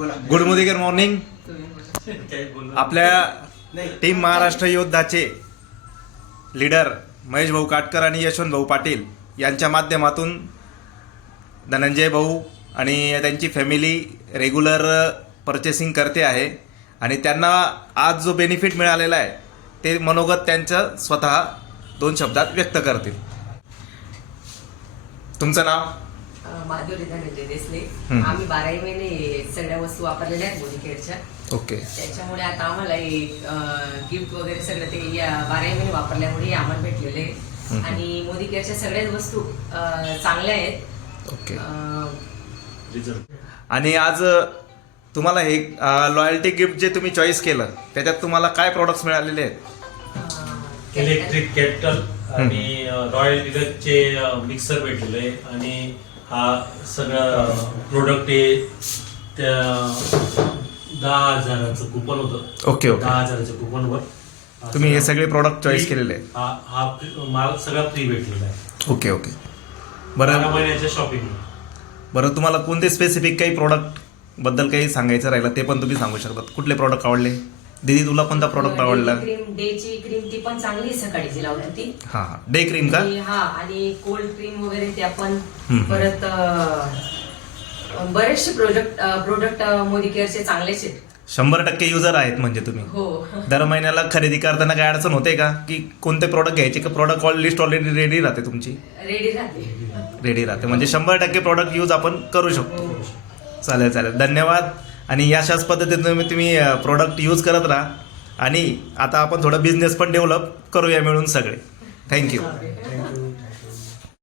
Good morning. आपल्या team Maharashtra योद्धाचे leader Mahesh भाऊ काटकर आणि यशवंत भाऊ पाटील यांच्या माध्यमातून धनंजय भाऊ आणि त्यांची फॅमिली रेग्युलर परचेसिंग करते आहे आणि त्यांना आज जो बेनिफिट मिळालेला आहे ते मनोगत त्यांचं स्वतः 2 शब्दात व्यक्त करतील. तुमचं नाव? माधुरी धनंजय देसले. आम्ही 12 महिने सगळ्या वस्तू वापरलेल्या आहेत मोदीकेअरच्या. ओके. त्याच्यामुळे आता आम्हाला गिफ्ट वगैरे सगळं ते या 12 महिने वापरल्यामुळे आम्हाला भेटलेले आणि मोदीकेअरच्या सगळ्याच वस्तू चांगल्या आहेत. ओके. आणि आज तुम्हाला हे लॉयल्टी गिफ्ट जे तुम्ही चॉईस केलं त्याच्यात तुम्हाला काय प्रोडक्ट्स मिळालेले आहेत? इलेक्ट्रिक केटल आणि रॉयल डिलक्सचे मिक्सर भेटलेले आणि हा सगळं प्रोडक्ट हे त्या 10,000चं कुपन होतं. Okay okay. 10,000च्या कुपनवर तुम्ही हे सगळे प्रोडक्ट चॉईस केलेले आहेत. हा माल सगळा फ्री भेटलेला आहे. Okay okay. बरं 12 महिन्याच्या शॉपिंग. बरं, तुम्हाला कोणते स्पेसिफिक काही प्रोडक्ट बद्दल काही सांगायचं राहिलं ते पण तुम्ही सांगू शकता. कुठले प्रोडक्ट आवडले? दीदी तुला कोणता प्रोडक्ट आवडला? डेची क्रीम ती पण चांगली सकाळी जी लावली होती. हा हा, डे क्रीम का? हा, आणि कोल्ड क्रीम वगैरे त्या पण. परत बरेचसे प्रोडक्ट मोदीकेअरचे चांगलेच आहेत. 100% युजर आहेत म्हणजे तुम्ही. हो. दर महिन्याला खरेदी करताना काय अडचण होते का की कोणते प्रोडक्ट घ्यायचे का प्रोडक्ट लिस्ट ऑलरेडी रेडी राहते तुमची? रेडी राहते. रेडी राहते म्हणजे 100% प्रोडक्ट यूज आपण करू शकतो. चालेल चालेल, धन्यवाद. आणि अशाच पद्धतीने तुम्ही प्रोडक्ट यूज करत राहा आणि आता आपण थोडं बिझनेस पण डेव्हलप करूया मिळून सगळे. थँक्यू.